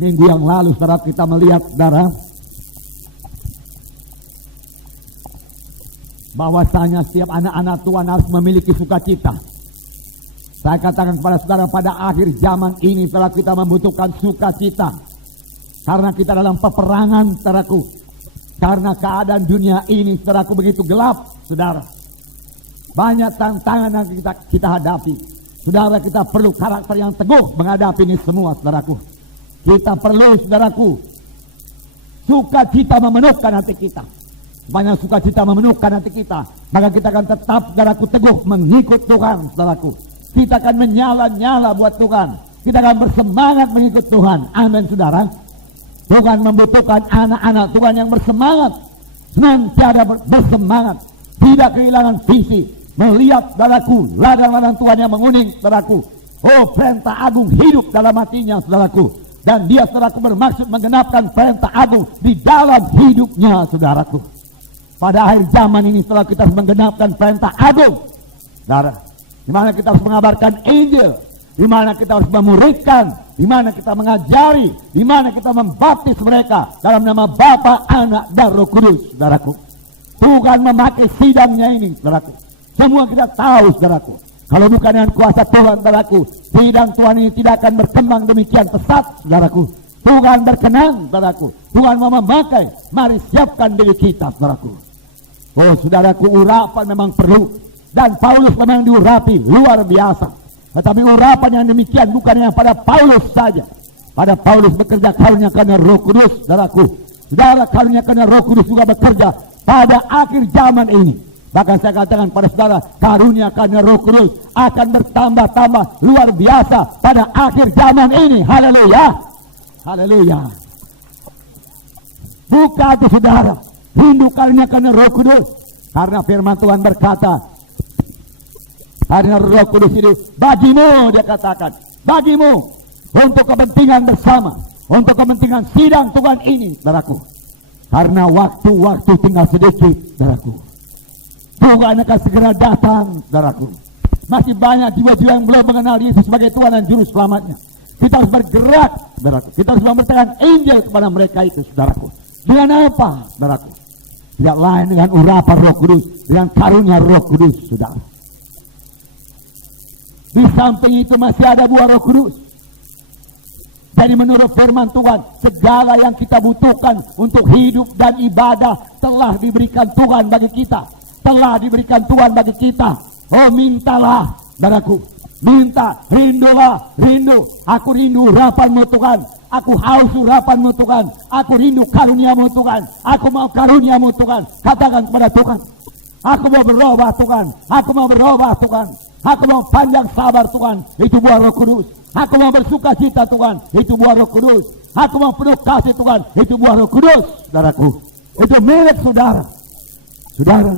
Minggu yang lalu saudara kita melihat saudara bahwasanya setiap anak-anak Tuhan harus memiliki sukacita. Saya katakan kepada saudara, pada akhir zaman ini saudara kita membutuhkan sukacita. Karena kita dalam peperangan saudaraku. Karena keadaan dunia ini saudaraku begitu gelap saudara. Banyak tantangan yang kita hadapi. Saudara, kita perlu karakter yang teguh menghadapi ini semua saudaraku. Kita perlu saudaraku sukacita memenuhkan hati kita. Banyak sukacita memenuhkan hati kita, maka kita akan tetap saudaraku teguh mengikut Tuhan saudaraku. Kita akan menyala-nyala buat Tuhan. Kita akan bersemangat mengikut Tuhan. Amin saudara. Tuhan membutuhkan anak-anak Tuhan yang bersemangat, senantiasa bersemangat, tidak kehilangan visi, melihat saudaraku ladang-ladang Tuhan yang menguning saudaraku. Oh, perintah agung hidup dalam hatinya saudaraku, dan dia saudaraku bermaksud menggenapkan perintah agung di dalam hidupnya saudaraku. Pada akhir zaman ini setelah kita harus menggenapkan perintah agung saudara, di mana kita harus mengabarkan Injil, di mana kita harus memuridkan, di mana kita mengajari, di mana kita membaptis mereka dalam nama Bapa, Anak, dan Roh Kudus saudaraku. Tuhan memakai sidangnya ini saudaraku. Semua kita tahu saudaraku, kalau bukan dengan kuasa Tuhan saudaraku, sidang Tuhan ini tidak akan berkembang demikian pesat saudaraku. Tuhan berkenan saudaraku, Tuhan mau memakai, mari siapkan diri kita saudaraku. Oh saudaraku, urapan memang perlu, dan Paulus memang diurapi luar biasa. Tetapi urapan yang demikian bukan hanya pada Paulus saja. Pada Paulus bekerja karunia karena Roh Kudus saudaraku. Saudara, karunia karena Roh Kudus juga bekerja pada akhir zaman ini. Bahkan saya katakan pada saudara, karunia karena Roh Kudus akan bertambah-tambah luar biasa pada akhir zaman ini. Haleluya. Haleluya. Buka hati saudara, rindu karunia karena Roh Kudus. Karena firman Tuhan berkata, karena Roh Kudus itu bagimu, dia katakan, bagimu, untuk kepentingan bersama, untuk kepentingan sidang Tuhan ini saudaraku. Karena waktu-waktu tinggal sedikit saudaraku. Tuhan akan segera datang saudaraku. Masih banyak jiwa-jiwa yang belum mengenal Yesus sebagai Tuhan dan Juru Selamatnya. Kita harus bergerak saudaraku. Kita harus memberitakan Injil kepada mereka itu saudaraku. Dengan apa saudaraku? Tidak lain dengan urapan Roh Kudus, dengan karunia Roh Kudus saudara. Di samping itu masih ada buah Roh Kudus. Jadi menurut firman Tuhan, segala yang kita butuhkan untuk hidup dan ibadah telah diberikan Tuhan bagi kita. Telah diberikan Tuhan bagi kita. Oh, mintalah saudaraku. Minta, rindulah, rindu. Aku rindu urapan-Mu Tuhan. Aku haus urapan-Mu Tuhan. Aku rindu karunia-Mu Tuhan. Aku mau karunia-Mu Tuhan. Katakan kepada Tuhan, aku mau berubah Tuhan. Aku mau berubah Tuhan. Aku mau panjang sabar Tuhan. Itu buah Roh Kudus. Aku mau bersuka cita Tuhan. Itu buah Roh Kudus. Aku mau penuh kasih Tuhan. Itu buah Roh Kudus saudaraku. Itu milik saudara. Saudara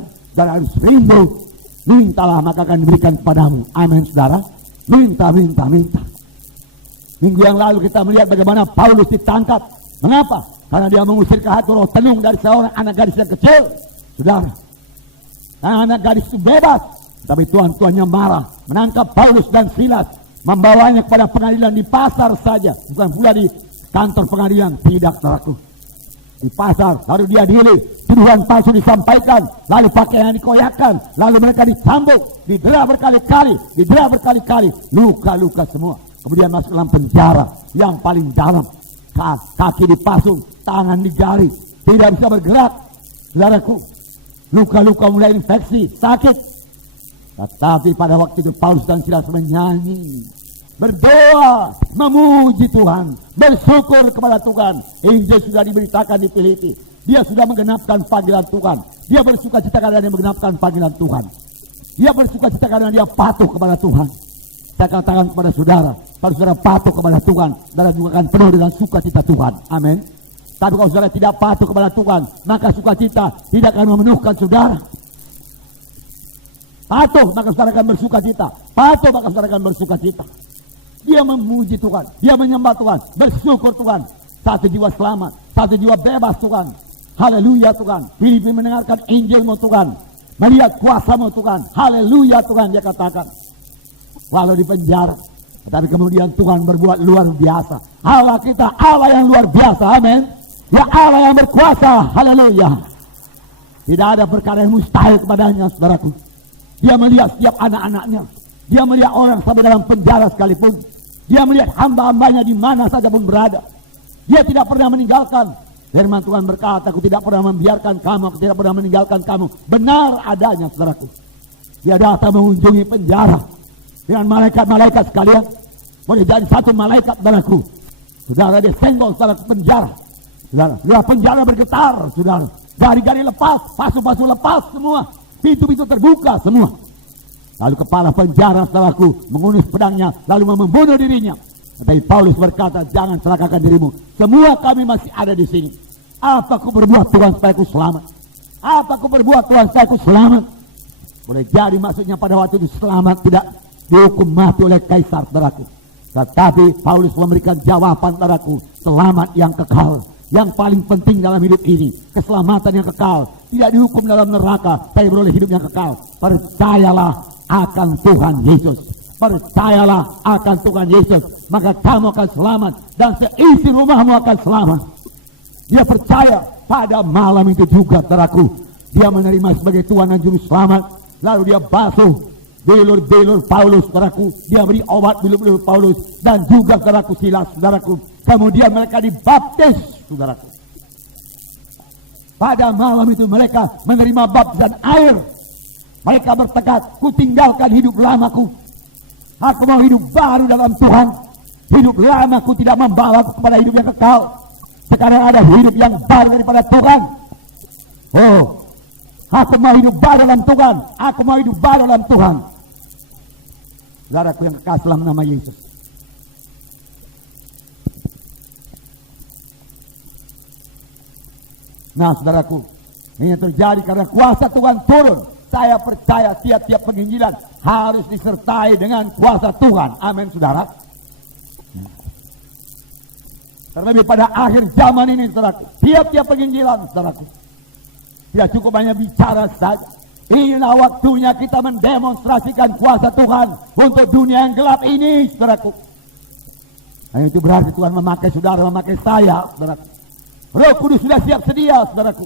harus rindu. Mintalah maka akan diberikan kepadamu. Amin saudara. Minta. Minggu yang lalu kita melihat bagaimana Paulus ditangkap. Mengapa? Karena dia mengusir ke hati roh tenung dari seorang anak gadis yang kecil. Saudara, anak gadis itu bebas, tapi tuan-tuannya marah, menangkap Paulus dan Silas, membawanya kepada pengadilan di pasar saja, bukan pula di kantor pengadilan. Tidak saudaraku, di pasar, lalu dia dihili, tuduhan palsu disampaikan, lalu pakaian dikoyakkan, lalu mereka dicambuk, didera berkali-kali, luka-luka semua. Kemudian masuk dalam penjara yang paling dalam, kaki dipasung, tangan digali, tidak bisa bergerak. Saudaraku, luka-luka mulai infeksi, sakit. Tetapi pada waktu itu Paulus dan Silas menyanyi, berdoa, memuji Tuhan, bersyukur kepada Tuhan. Injil sudah diberitakan di Filipi. Dia sudah menggenapkan panggilan Tuhan. Dia bersuka cita karena dia menggenapkan panggilan Tuhan. Dia bersuka cita karena dia patuh kepada Tuhan. Saya katakan kepada saudara, kalau saudara patuh kepada Tuhan, saudara juga akan penuh dengan sukacita Tuhan. Amin. Tapi kalau saudara tidak patuh kepada Tuhan, maka sukacita tidak akan memenuhkan saudara. Patuh maka saudara akan bersukacita. Patuh maka saudara akan bersukacita. Dia memuji Tuhan, dia menyembah Tuhan, bersyukur Tuhan. Satu jiwa selamat, satu jiwa bebas Tuhan. Haleluya Tuhan. Filipi mendengarkan Injil-Mu Tuhan, melihat kuasa-Mu Tuhan. Haleluya Tuhan, dia katakan. Walau di penjara, Tetapi kemudian Tuhan berbuat luar biasa. Allah kita Allah yang luar biasa, amin. Ya Allah yang berkuasa, haleluya. Tidak ada perkara yang mustahil kepadanya, saudaraku. Dia melihat setiap anak-anaknya. Dia melihat orang sampai dalam penjara sekalipun. Dia melihat hamba-hambanya di mana saja pun berada. Dia tidak pernah meninggalkan. Firman Tuhan berkata, aku tidak pernah membiarkan kamu, aku tidak pernah meninggalkan kamu. Benar adanya, saudaraku. Dia datang mengunjungi penjara dengan malaikat-malaikat sekalian. Boleh jadi satu malaikat, saudaraku. Saudara, dia senggol saudara ke penjara. Saudara, penjara bergetar, saudara. Gari-gari lepas, pasu-pasu lepas semua. Pintu-pintu terbuka semua. Lalu kepala penjara, saudaraku, mengunus pedangnya, lalu membunuh dirinya. Tapi Paulus berkata, jangan celakakan dirimu. Semua kami masih ada di sini. Apa aku berbuat Tuhan supaya aku selamat? Apa aku berbuat Tuhan supaya aku selamat? Boleh jadi maksudnya pada waktu itu selamat tidak dihukum mati oleh kaisar, saudaraku. Tetapi Paulus memberikan jawaban, saudaraku, selamat yang kekal. Yang paling penting dalam hidup ini, keselamatan yang kekal. Tidak dihukum dalam neraka, tapi beroleh hidup yang kekal. Percayalah akan Tuhan Yesus. Percayalah akan Tuhan Yesus, maka kamu akan selamat dan seisi rumahmu akan selamat. Dia percaya pada malam itu juga, saudaraku, dia menerima sebagai Tuhan dan Juru Selamat. Lalu dia basuh bilur-bilur Paulus, saudaraku. Dia beri obat bilur-bilur Paulus dan juga, saudaraku, Silas, saudaraku. Kemudian mereka dibaptis, saudaraku. Pada malam itu mereka menerima baptisan air. Mereka bertekad, ku tinggalkan hidup lamaku. Aku mau hidup baru dalam Tuhan. Hidup lamaku tidak membawa aku kepada hidup yang kekal. Sekarang ada hidup yang baru daripada Tuhan. Oh, aku mau hidup baru dalam Tuhan. Aku mau hidup baru dalam Tuhan. Saudaraku yang kekasih dalam nama Yesus. Nah, saudaraku, ini terjadi karena kuasa Tuhan turun. Saya percaya tiap-tiap penginjilan harus disertai dengan kuasa Tuhan. Amin, saudara. Terlebih pada akhir zaman ini, saudaraku, tiap-tiap penginjilan, saudaraku, tidak cukup hanya bicara saja. Inilah waktunya kita mendemonstrasikan kuasa Tuhan untuk dunia yang gelap ini, saudaraku. Nah, itu berarti Tuhan memakai saudara, memakai saya, saudaraku. Roh Kudus sudah siap sedia, saudaraku.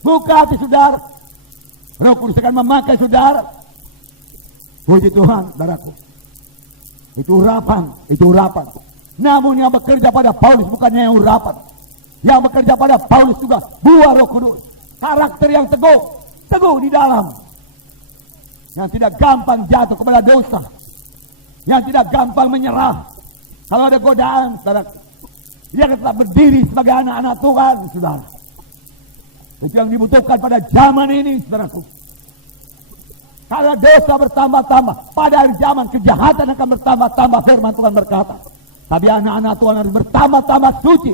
Buka hati saudara. Roh Kudus akan memakai saudara. Puji Tuhan, saudaraku. Itu urapan. Namun yang bekerja pada Paulus bukannya yang urapan. Yang bekerja pada Paulus juga buah Roh Kudus. Karakter yang teguh di dalam. Yang tidak gampang jatuh kepada dosa. Yang tidak gampang menyerah. Kalau ada godaan, saudaraku, dia akan tetap berdiri sebagai anak-anak Tuhan, saudara. Itu yang dibutuhkan pada zaman ini, saudaraku. Karena dosa bertambah-tambah, pada akhir zaman kejahatan akan bertambah-tambah, firman Tuhan berkata. Tapi anak-anak Tuhan harus bertambah-tambah suci.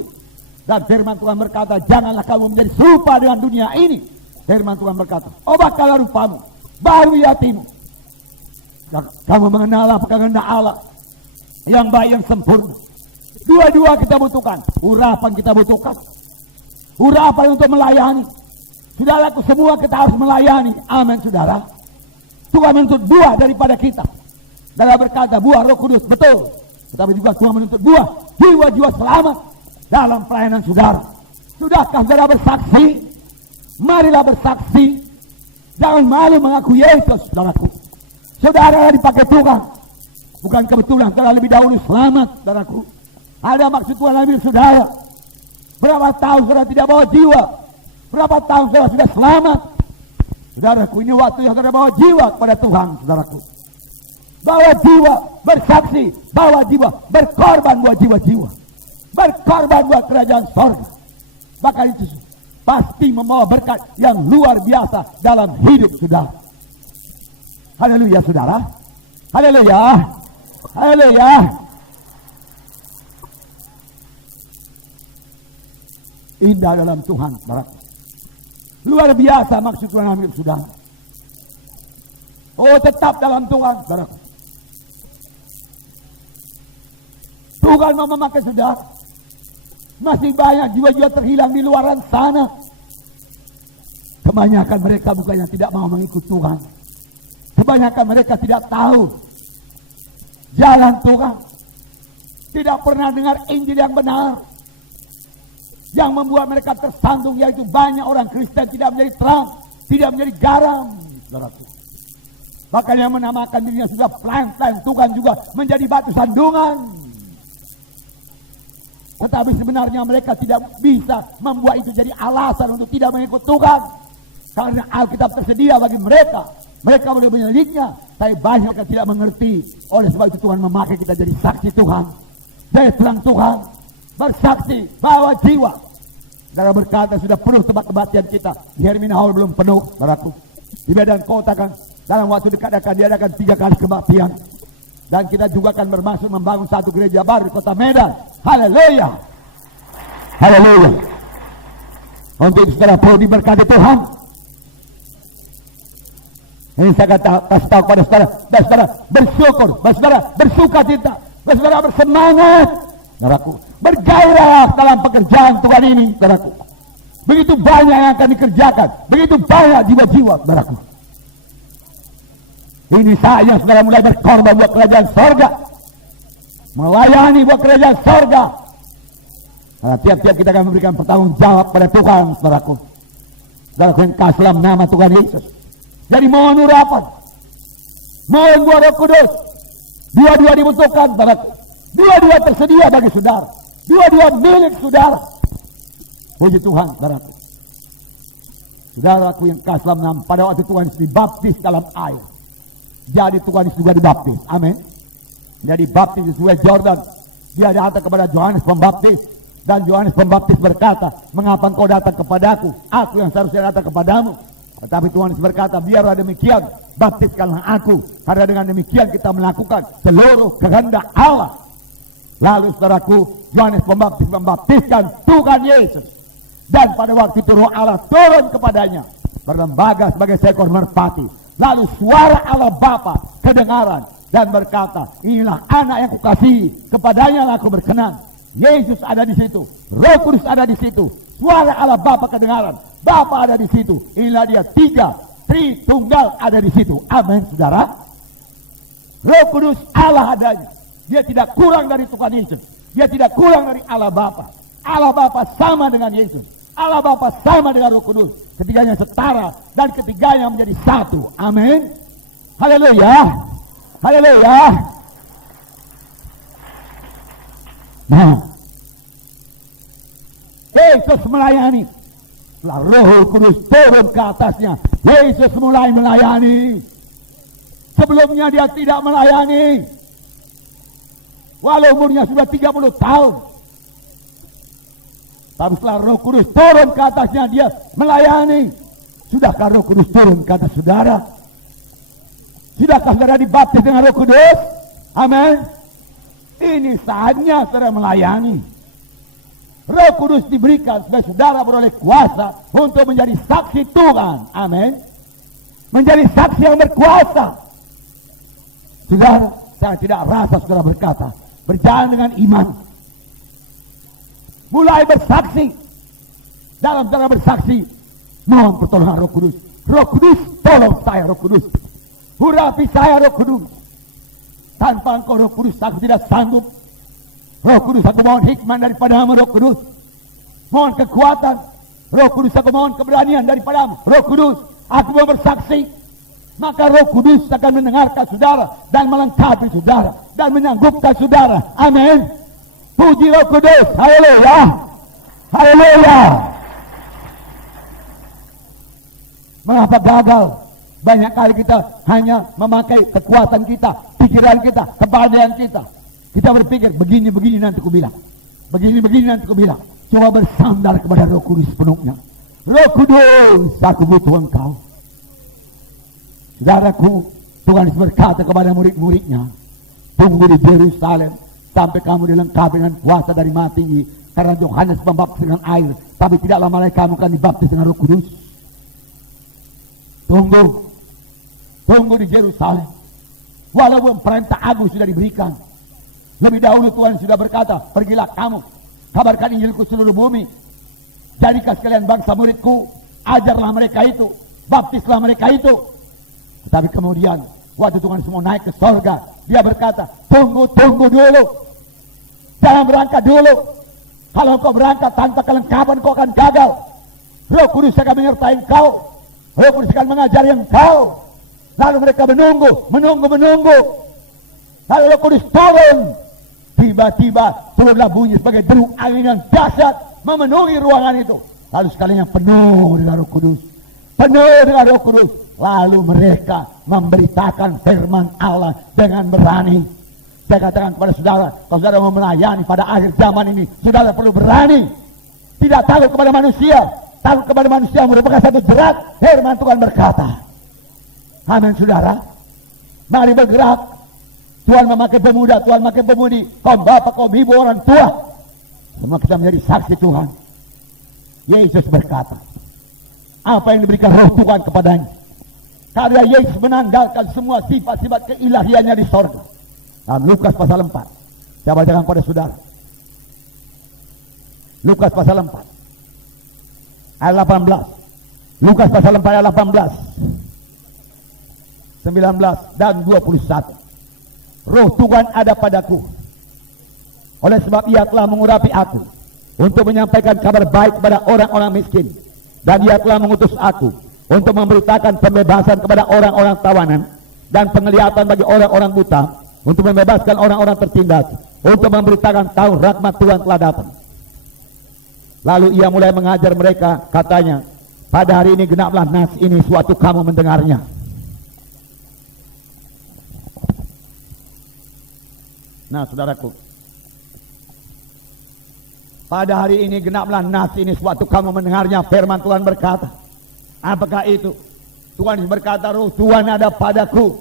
Dan firman Tuhan berkata, janganlah kamu menjadi serupa dengan dunia ini. Firman Tuhan berkata, ubahkanlah rupamu, barui hatimu. Kamu mengenal apa kehendak Allah yang baik, yang sempurna. Dua-dua kita butuhkan. Urapan kita butuhkan. Urapan untuk melayani. Saudaraku, semua kita harus melayani. Amin, saudara. Tuhan menuntut buah daripada kita. Dalam berkata buah Roh Kudus, betul. Tetapi juga Tuhan menuntut buah jiwa-jiwa selamat dalam pelayanan saudara. Sudahkah saudara bersaksi? Marilah bersaksi. Jangan malu mengaku Yesus, saudaraku. Saudara dipakai Tuhan. Bukan kebetulan saudara lebih dahulu selamat, saudaraku. Ada maksud Tuhan dalam hidup saudara. Berapa tahun saudara tidak bawa jiwa? Berapa tahun saudara sudah selamat? Saudaraku, ini waktu yang saudara bawa jiwa kepada Tuhan, saudaraku. Bawa jiwa, bersaksi, bawa jiwa, berkorban buat jiwa-jiwa. Berkorban buat kerajaan sorga. Bahkan itu pasti membawa berkat yang luar biasa dalam hidup saudara. Haleluya, saudara. Haleluya. Haleluya. Indah dalam Tuhan, saudara. Luar biasa maksud Tuhan dalam hidup saudara. Oh, tetap dalam Tuhan, saudara. Tuhan mau memakai saudara. Masih banyak jiwa-jiwa terhilang di luar sana. Kebanyakan mereka bukannya tidak mau mengikut Tuhan. Kebanyakan mereka tidak tahu jalan Tuhan. Tidak pernah dengar Injil yang benar. Yang membuat mereka tersandung, yaitu banyak orang Kristen tidak menjadi terang, tidak menjadi garam, saudaraku. Bahkan yang menamakan dirinya sudah pelan-pelan Tuhan juga menjadi batu sandungan. Tetapi sebenarnya mereka tidak bisa membuat itu jadi alasan untuk tidak mengikut Tuhan. Karena Alkitab tersedia bagi mereka. Mereka boleh menyelidiknya. Tapi banyak yang tidak mengerti. Oleh sebab itu Tuhan memakai kita jadi saksi Tuhan. Jadi terang Tuhan. Bersaksi bahwa jiwa. Saudara berkata sudah penuh tempat kebaktian kita. Di Hermina Hall belum penuh, saudaraku. Di Medan Kota kan dalam waktu dekat akan diadakan 3 kali kebaktian. Dan kita juga akan bermaksud membangun satu gereja baru di Kota Medan. Haleluya. Haleluya. Untuk itu saudara perlu diberkati Tuhan. Ini saya kasih tahu kepada saudara. Dan saudara bersyukur. Dan saudara bersuka cita. Dan saudara bersemangat. Saudaraku, bergairah dalam pekerjaan Tuhan ini, saudaraku. Begitu banyak yang akan dikerjakan. Begitu banyak jiwa-jiwa, saudaraku. Ini saatnya saudara mulai berkorban buat kerajaan sorga. Melayani buat kerajaan sorga. Karena tiap-tiap kita akan memberikan pertanggung jawab pada Tuhan, saudaraku. Saudaraku yang kasih dalam nama Tuhan Yesus. Jadi mohon urapan. Mohon buat Roh Kudus. Dua-dua dibutuhkan, saudaraku. Dua-dua tersedia bagi saudara. Dua-dua milik saudara. Puji Tuhan, saudaraku. Saudaraku yang kasih dalam nama, pada waktu Tuhan Yesus dibaptis dalam air. Jadi Tuhan Yesus juga dibaptis. Amin. Jadi baptis di Sungai Jordan. Dia datang kepada Yohanes Pembaptis. Dan Yohanes Pembaptis berkata, mengapa engkau datang kepadaku? Aku yang seharusnya datang kepadamu. Tetapi Tuhan Yesus berkata, biarlah demikian. Baptiskanlah aku. Karena dengan demikian kita melakukan seluruh kehendak Allah. Lalu saudaraku, Yohanes Pembaptis membaptiskan Tuhan Yesus. Dan pada waktu itu Roh Allah turun kepadanya. Berlembaga sebagai seekor merpati. Lalu suara Allah Bapa kedengaran dan berkata, inilah anak yang kukasihi, kepadanya lah aku berkenan. Yesus ada di situ, Roh Kudus ada di situ, suara Allah Bapa kedengaran, Bapa ada di situ. Inilah dia 3, Tritunggal ada di situ. Amin, saudara. Roh Kudus Allah adanya. Dia tidak kurang dari Tuhan Yesus. Dia tidak kurang dari Allah Bapa. Allah Bapa sama dengan Yesus. Allah Bapa sama dengan Roh Kudus. Ketiganya setara dan ketiganya menjadi satu. Amin. Haleluya. Haleluya. Nah, Yesus melayani. Setelah Roh Kudus turun ke atasnya, Yesus mulai melayani. Sebelumnya dia tidak melayani. Walau umurnya sudah 30 tahun. Tapi setelah Roh Kudus turun ke atasnya, dia melayani. Sudahkah Roh Kudus turun ke atas saudara? Sudahkah saudara dibaptis dengan Roh Kudus? Amin. Ini saatnya saudara melayani. Roh Kudus diberikan supaya saudara beroleh kuasa untuk menjadi saksi Tuhan. Amin. Menjadi saksi yang berkuasa. Saudara, saya tidak rasa saudara berkata, berjalan dengan iman. Mulai bersaksi. Dalam saudara bersaksi, mohon pertolongan Roh Kudus. Roh Kudus, tolong saya Roh Kudus. Urapi saya Roh Kudus. Tanpa engkau Roh Kudus, aku tidak sanggup. Roh Kudus, aku mohon hikmat daripadamu Roh Kudus. Mohon kekuatan. Roh Kudus, aku mohon keberanian daripadamu Roh Kudus. Aku mau bersaksi. Maka Roh Kudus akan mendengarkan saudara dan melengkapi saudara dan menyanggupkan saudara. Amin. Puji Roh Kudus. Haleluya. Haleluya. Mengapa gagal? Banyak kali kita hanya memakai kekuatan kita, pikiran kita, kepandaian kita. Kita berpikir begini nanti ku bilang. Begini nanti ku bilang. Coba bersandar kepada Roh Kudus penuhnya. Roh Kudus, aku butuh engkau. Saudaraku, Tuhan berkata kepada murid-muridnya, tunggu di Yerusalem sampai kamu dilengkapi dengan kuasa dari Maha Tinggi. Karena Yohanes membaptis dengan air, tapi tidak lama lagi kamu akan dibaptis dengan Roh Kudus. Tunggu di Yerusalem. Walaupun perintah agung sudah diberikan. Lebih dahulu Tuhan sudah berkata, pergilah kamu, kabarkan Injilku seluruh bumi. Jadikan sekalian bangsa muridku, ajarlah mereka itu, baptislah mereka itu. Tetapi kemudian waktu Tuhan semua naik ke sorga Dia berkata, tunggu dulu. Jangan berangkat dulu. Kalau kau berangkat tanpa kelengkapan, kau akan gagal. Roh Kudus akan menyertai engkau. Roh Kudus akan mengajari engkau. Lalu mereka menunggu. Lalu Roh Kudus turun. Tiba-tiba turunlah bunyi sebagai deru angin yang dahsyat memenuhi ruangan itu. Lalu sekalinya penuh dengan Roh Kudus. Lalu mereka memberitakan firman Allah dengan berani. Saya katakan kepada saudara, kalau saudara mau melayani pada akhir zaman ini, saudara perlu berani. Tidak takut kepada manusia. Takut kepada manusia merupakan satu jerat. Firman Tuhan berkata. Amin saudara. Mari bergerak. Tuhan memakai pemuda, Tuhan memakai pemudi, kaum bapak, kaum ibu, orang tua. Semua kita menjadi saksi Tuhan. Yesus berkata, apa yang diberikan roh Tuhan kepadanya. Karena Yesus menanggalkan semua sifat-sifat keilahiannya di sorga. Dalam Lukas pasal 4. Saya bacakan kepada saudara. Lukas pasal 4. Ayat 18. Lukas pasal 4 ayat 18. 19 dan 21. Roh Tuhan ada padaku. Oleh sebab ia telah mengurapi aku untuk menyampaikan kabar baik kepada orang-orang miskin. Dan ia telah mengutus aku untuk memberitakan pembebasan kepada orang-orang tawanan dan penglihatan bagi orang-orang buta, untuk membebaskan orang-orang tertindas, untuk memberitakan tahun rahmat Tuhan telah datang. Lalu ia mulai mengajar mereka, katanya, pada hari ini genaplah nas ini, suatu kamu mendengarnya. Nah saudaraku, pada hari ini genaplah nas ini, suatu kamu mendengarnya. Firman Tuhan berkata, apakah itu? Tuhan berkata, roh Tuhan ada padaku,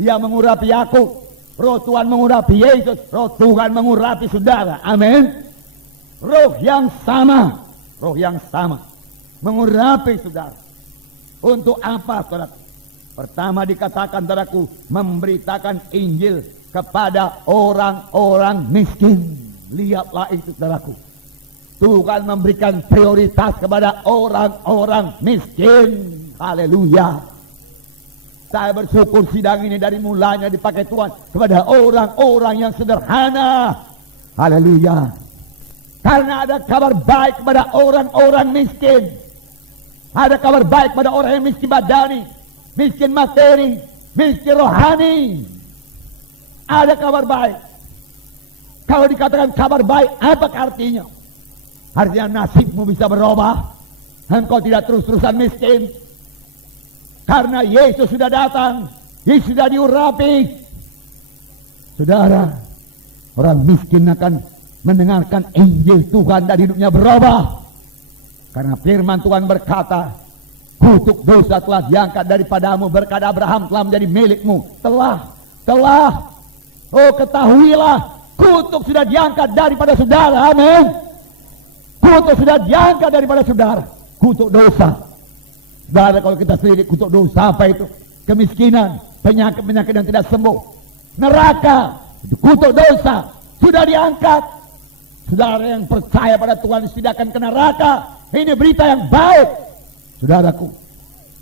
ia mengurapi aku. Roh Tuhan mengurapi Yesus, roh Tuhan mengurapi saudara. Amin. Roh yang sama mengurapi saudara. Untuk apa saudara? Pertama dikatakan saudaraku, memberitakan Injil kepada orang-orang miskin. Lihatlah itu saudaraku. Tuhan memberikan prioritas kepada orang-orang miskin. Haleluya. Saya bersyukur sidang ini dari mulanya dipakai Tuhan kepada orang-orang yang sederhana. Haleluya. Karena ada kabar baik kepada orang-orang miskin. Ada kabar baik kepada orang yang miskin badani, miskin materi, miskin rohani. Ada kabar baik. Kalau dikatakan kabar baik, apa artinya? Artinya nasibmu bisa berubah. Engkau tidak terus-terusan miskin. Karena Yesus sudah datang, Yesus sudah diurapi. Saudara, orang miskin akan mendengarkan Injil Tuhan dan hidupnya berubah. Karena firman Tuhan berkata, kutuk dosa telah diangkat daripadamu, berkat Abraham telah menjadi milikmu. Telah. Oh ketahuilah, kutuk sudah diangkat daripada saudara. Amin. Kutuk sudah diangkat daripada saudara. Kutuk dosa. Saudara, kalau kita selidik kutuk dosa apa itu? Kemiskinan, penyakit-penyakit yang tidak sembuh, neraka, itu kutuk dosa sudah diangkat. Saudara yang percaya pada Tuhan tidak akan ke neraka. Ini berita yang baik. Saudaraku,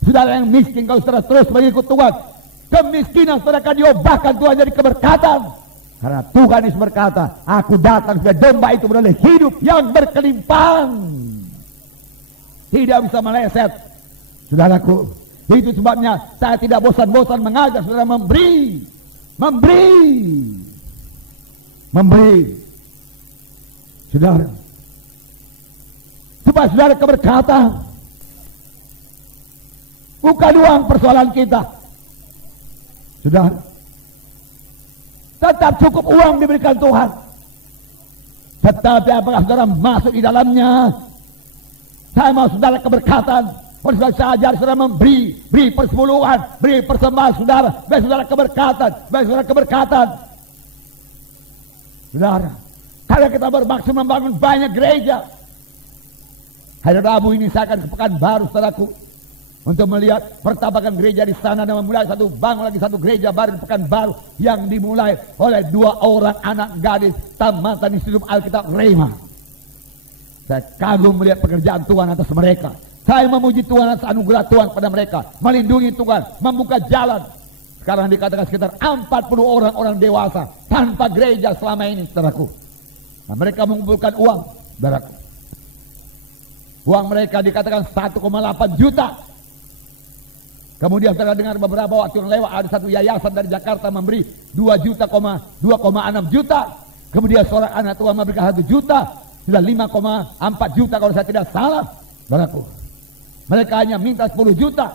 saudara yang miskin, kalau saudara terus mengikut Tuhan, kemiskinan saudara akan diubahkan Tuhan jadi keberkatan. Karena Tuhan Yesus berkata, aku datang supaya domba itu beroleh hidup yang berkelimpahan, tidak bisa meleset. Saudaraku, itu sebabnya saya tidak bosan-bosan mengajak saudara memberi. Saudara, supaya saudara keberkatan. Bukan uang persoalan kita. Saudara, tetap cukup uang diberikan Tuhan. Tetapi apakah saudara masuk di dalamnya? Saya mau saudara keberkatan. Oleh sebab saya ajar saudara memberi, beri persepuluhan, beri persembahan saudara, beri saudara keberkatan. Saudara, kalau kita bermaksud membangun banyak gereja, hari Rabu ini saya akan ke Pekanbaru saudaraku, untuk melihat pertabakan gereja di sana dan bangun lagi satu gereja baru di Pekanbaru yang dimulai oleh 2 orang anak gadis tamatan Institut Alkitab Rema. Saya kagum melihat pekerjaan Tuhan atas mereka. Saya memuji Tuhan atas anugerah Tuhan pada mereka, melindungi Tuhan, membuka jalan. Sekarang dikatakan sekitar 40 orang dewasa tanpa gereja selama ini, saudaraku. Nah, mereka mengumpulkan uang, saudaraku. Uang mereka dikatakan 1,8 juta. Kemudian saudara dengar beberapa waktu yang lewat ada satu yayasan dari Jakarta memberi 2,6 juta. Kemudian seorang anak tua memberikan 1 juta. Sudah 5,4 juta kalau saya tidak salah, saudaraku. Mereka hanya minta 10 juta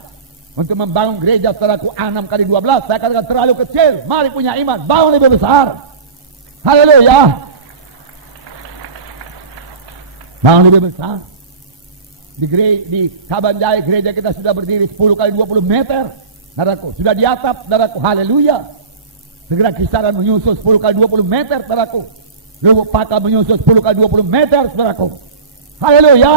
untuk membangun gereja, saudaraku. 6 kali 12 saya katakan terlalu kecil. Mari punya iman, bangun lebih besar. Haleluya. Bangun lebih besar. Di Kabanjai gereja kita sudah berdiri 10 kali 20 meter, saudaraku. Sudah di atap, saudaraku. Haleluya. Segera Kisaran menyusul 10 kali 20 meter, saudaraku. Lubuk Pakar menyusul 10 kali 20 meter, saudaraku. Haleluya.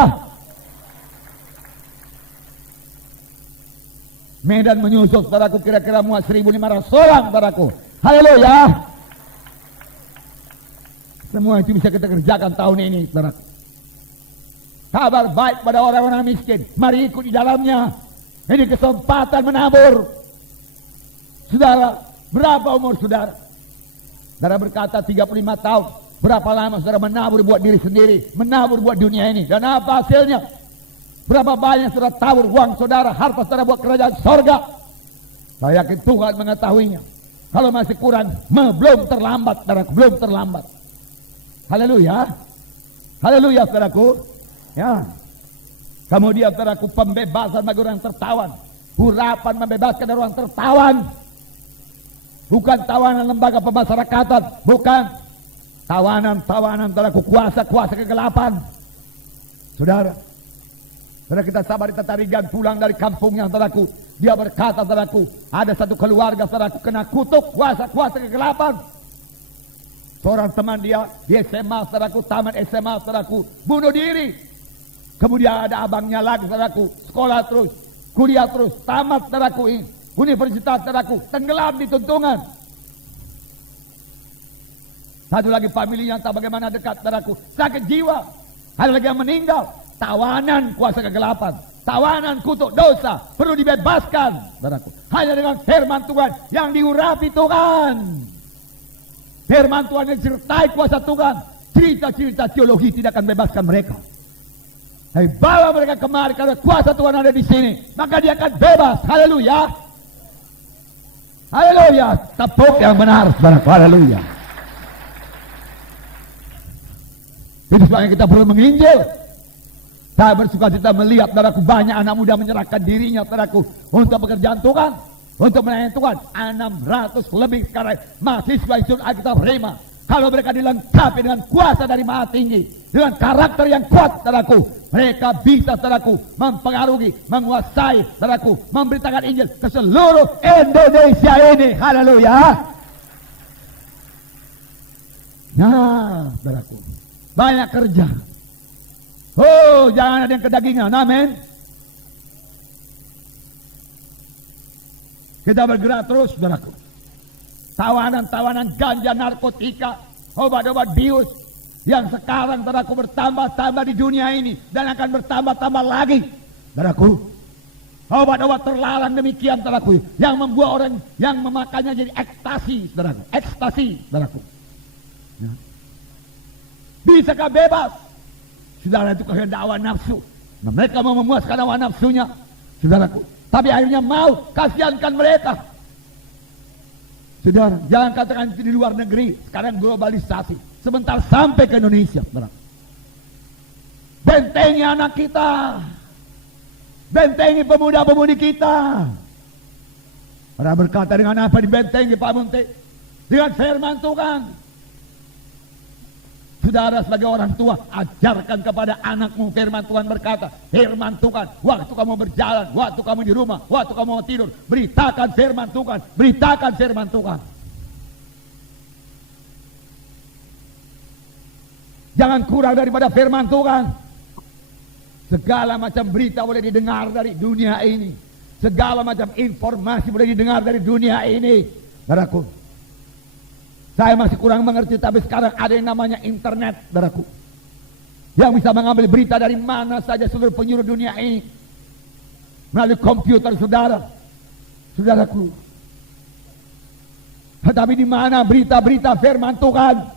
Medan menyusul, saudaraku, kira-kira muat 1.500 orang, saudaraku. Haleluya. Semua itu bisa kita kerjakan tahun ini, saudaraku. Kabar baik pada orang-orang miskin. Mari ikut di dalamnya. Ini kesempatan menabur. Saudara, berapa umur saudara? Saudara berkata 35 tahun. Berapa lama saudara menabur buat diri sendiri, menabur buat dunia ini, dan apa hasilnya? Berapa banyak saudara tabur uang saudara, harta saudara buat kerajaan sorga? Saya yakin Tuhan mengetahuinya. Kalau masih kurang, belum terlambat, saudaraku, belum terlambat. Haleluya. Haleluya, saudaraku. Ya. Kemudian saudaraku, pembebasan bagi orang tertawan. Hurapan membebaskan dari orang tertawan. Bukan tawanan lembaga pemasyarakatan, bukan. Tawanan saudaraku, kuasa kegelapan. Saudara kita sabar di Tatarigan pulang dari kampungnya, saudaraku. Dia berkata, saudaraku, ada satu keluarga, saudaraku, kena kutuk kuasa kegelapan. Seorang teman dia di SMA, saudaraku, taman SMA, saudaraku, bunuh diri. Kemudian ada abangnya lagi, saudaraku, sekolah terus, kuliah terus, tamat, saudaraku, universitas, saudaraku, tenggelam di tuntungan. Satu lagi familinya tak bagaimana dekat, saudaraku, sakit jiwa. Ada lagi yang meninggal, tawanan kuasa kegelapan, tawanan kutuk dosa, perlu dibebaskan, saudaraku. Hanya dengan firman Tuhan yang diurapi Tuhan. Firman Tuhan yang disertai kuasa Tuhan. Cerita-cerita teologi tidak akan bebaskan mereka. Tapi bawa mereka kemari karena kuasa Tuhan ada di sini, maka dia akan bebas. Haleluya. Haleluya. Tepuk yang benar, saudaraku. Haleluya. Itu sebabnya kita perlu menginjil. Saya bersuka cita melihat, saudaraku, banyak anak muda menyerahkan dirinya, saudaraku, untuk pekerjaan Tuhan, untuk melayani Tuhan. 600 lebih sekarang mahasiswa Institut Alkitab Rema. Kalau mereka dilengkapi dengan kuasa dari Maha Tinggi, dengan karakter yang kuat, saudaraku, mereka bisa, saudaraku, mempengaruhi, menguasai, saudaraku, memberitakan Injil ke seluruh Indonesia ini. Haleluya. Nah, saudaraku, banyak kerja. Oh, jangan ada yang kedagingan. Amin. Kita bergerak terus, saudaraku. Tawanan-tawanan ganja, narkotika, obat-obat bius yang sekarang, saudaraku, bertambah-tambah di dunia ini dan akan bertambah-tambah lagi, saudaraku. Obat-obat terlarang demikian, saudaraku, yang membuat orang yang memakannya jadi ekstasi, saudaraku. Ekstasi, saudaraku. Ya. Bisakah bebas? Saudara, itu kehendak hawa nafsu. Nah, mereka mau memuaskan hawa nafsunya, saudaraku. Tapi akhirnya mau, kasihankan mereka. Saudara, jangan katakan itu di luar negeri. Sekarang globalisasi. Sebentar sampai ke Indonesia, saudara. Bentengi anak kita. Bentengi pemuda-pemudi kita. Orang berkata, dengan apa dibentengi, Pak Munte? Dengan firman Tuhan. Saudara, sebagai orang tua, ajarkan kepada anakmu firman Tuhan. Berkata, firman Tuhan, waktu kamu berjalan, waktu kamu di rumah, waktu kamu mau tidur, beritakan firman Tuhan, beritakan firman Tuhan. Jangan kurang daripada firman Tuhan. Segala macam berita boleh didengar dari dunia ini, segala macam informasi boleh didengar dari dunia ini, saudaraku. Saya masih kurang mengerti, tapi sekarang ada yang namanya internet, saudaraku, yang bisa mengambil berita dari mana saja seluruh penjuru dunia ini melalui komputer, saudara. Saudaraku, Tetapi di mana berita-berita firman Tuhan,